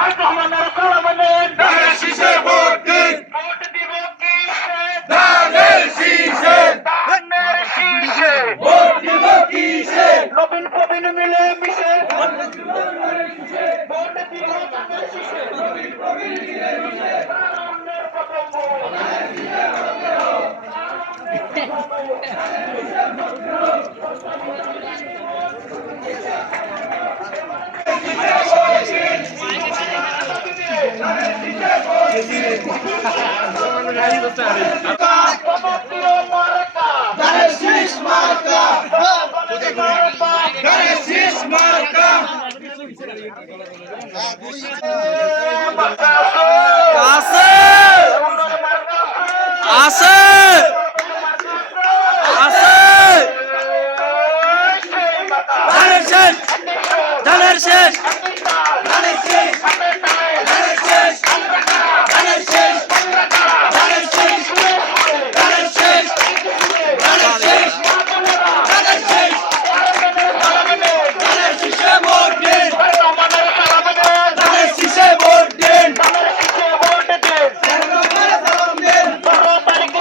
রহমানের কলমে ধানের শীষে ভোট দিন, ভোট দিব কিসে ধানের শীষে ধানের শীষে ভোট দিব কিসে, নবীন প্রবীণ মিলে মিশে ভোট দিব ধানের শীষে ধানের প্রথম ভোট জনপ্রিয় মার্কা ধানের শীষ মার্কা, মার্কা ধানের শীষ মার্কা, আছে আছে আছে ধানের শেষ ধানের শেষ ধানের শীষ, ধানের শীষ, ধানের শীষ, ধানের শীষ, ধানের শীষ, ধানের শীষ, ধানের শীষ, ধানের শীষে ভোট দিন, ধানের শীষে ভোট দিন,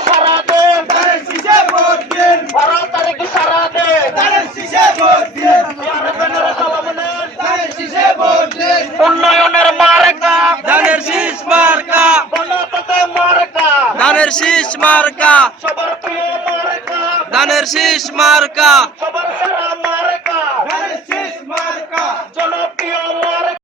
সালাম দিন, ধানের শীষে ভোট দিন, ধানের শীষে ভোট দিন, ধানের শীষে ভোট দিন, উন্নয়নের মার্কা ধানের শীষ মার্কা গণতন্ত্রের মার্কা ধানের শীষ মার্কা সবার প্রিয় মার্কা ধানের শীষ মার্কা